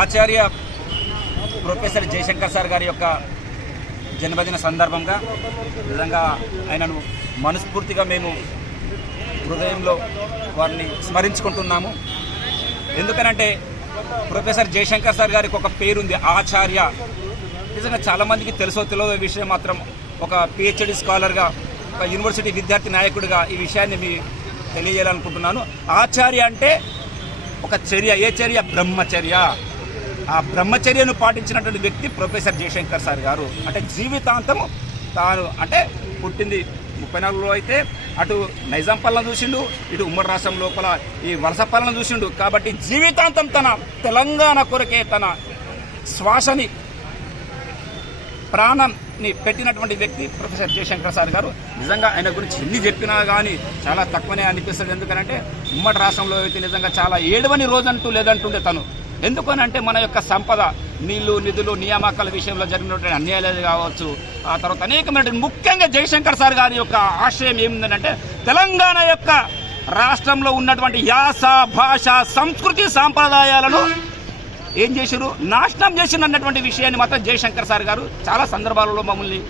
ఆచార్య professor Jayashankar sir గారి యొక్క జన్మదిన సందర్భంగా నిజంగా ఆయనను మనస్ఫూర్తిగా మేము హృదయంలో వారిని స్మరించుకుంటున్నాము. ఎందుకనంటే ప్రొఫెసర్ జయశంకర్ సార్ గారికి ఒక పేరుంది, ఆచార్య. నిజంగా చాలామందికి తెలుసో తెలియదో విషయం మాత్రం ఒక పిహెచ్డి స్కాలర్గా, ఒక యూనివర్సిటీ విద్యార్థి నాయకుడిగా ఈ విషయాన్ని మీ తెలియజేయాలనుకుంటున్నాను. ఆచార్య అంటే ఒక చర్య, ఏ చర్య? బ్రహ్మచర్య. ఆ బ్రహ్మచర్యను పాటించినటువంటి వ్యక్తి ప్రొఫెసర్ జయశంకర్ సార్ గారు. అంటే జీవితాంతము తాను అంటే పుట్టింది 34లో అయితే అటు నైజాం పాలన చూసిండు, ఇటు ఉమ్మడి రాష్ట్రం లోపల ఈ వలస పాలన చూసిండు. కాబట్టి జీవితాంతం తన తెలంగాణ కొరకే తన శ్వాసని ప్రాణాన్ని పెట్టినటువంటి వ్యక్తి ప్రొఫెసర్ జయశంకర్ సార్ గారు. నిజంగా ఆయన గురించి ఎన్ని చెప్పినా కానీ చాలా తక్కువనే అనిపిస్తుంది. ఎందుకంటే ఉమ్మడి రాష్ట్రంలో అయితే నిజంగా చాలా ఏడవని రోజంటూ లేదంటుండే తను. ఎందుకనంటే మన యొక్క సంపద, నీళ్లు, నిధులు, నియామకాల విషయంలో జరిగినటువంటి అన్యాయాలు కావచ్చు, ఆ తర్వాత అనేకమైన, ముఖ్యంగా జయశంకర్ సార్ గారి యొక్క ఆశయం ఏముందంటే తెలంగాణ యొక్క రాష్ట్రంలో ఉన్నటువంటి యాస, భాష, సంస్కృతి, సాంప్రదాయాలను ఏం చేశారు? నాశనం చేసిన అన్నటువంటి విషయాన్ని మాత్రం జయశంకర్ సార్ గారు చాలా సందర్భాలలో మమ్మల్ని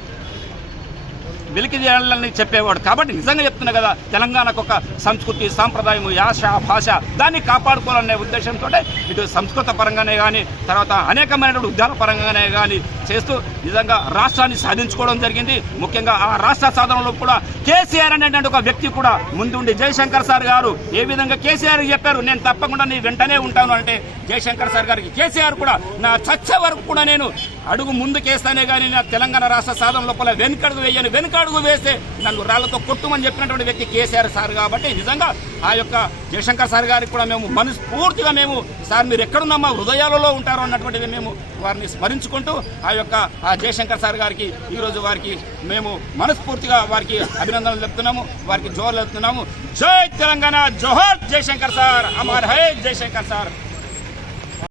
వెలికి చేయాలని చెప్పేవాడు. కాబట్టి నిజంగా చెప్తున్నా కదా, తెలంగాణకు ఒక సంస్కృతి, సాంప్రదాయం, యాస, భాష దాన్ని కాపాడుకోవాలనే ఉద్దేశంతో ఇటు సంస్కృత పరంగానే కానీ, తర్వాత అనేకమైనటువంటి ఉద్యాన పరంగానే కానీ చేస్తూ నిజంగా రాష్ట్రాన్ని సాధించుకోవడం జరిగింది. ముఖ్యంగా ఆ రాష్ట్ర సాధనలో కూడా కేసీఆర్ అనేటువంటి ఒక వ్యక్తి కూడా ముందుండి జయశంకర్ సార్ గారు ఏ విధంగా కేసీఆర్ చెప్పారు, నేను తప్పకుండా నీ వెంటనే ఉంటాను అంటే జయశంకర్ సార్ గారికి కేసీఆర్ కూడా నా చచ్చే వరకు కూడా నేను అడుగు ముందుకేస్తానే కానీ నా తెలంగాణ రాష్ట్ర సాధన లోపల వెనుకడుగు వేయను, వెనుకడుగు వేస్తే నన్ను రాళ్లతో కొట్టుమని చెప్పినటువంటి వ్యక్తి కేసీఆర్ సార్. కాబట్టి నిజంగా ఆ యొక్క జయశంకర్ సార్ గారికి కూడా మేము మనస్ఫూర్తిగా మేము సార్ మీరు ఎక్కడున్నా మా హృదయాలలో ఉంటారు అన్నటువంటిది మేము వారిని స్మరించుకుంటూ ఆ జయశంకర్ సార్ గారికి ఈరోజు వారికి మేము మనస్ఫూర్తిగా వారికి అభినందనలు చెప్తున్నాము, వారికి జోహార్లు చెప్తున్నాము. జై తెలంగాణ, జోహార్ జయశంకర్ సార్, అమర్ హై జయశంకర్ సార్.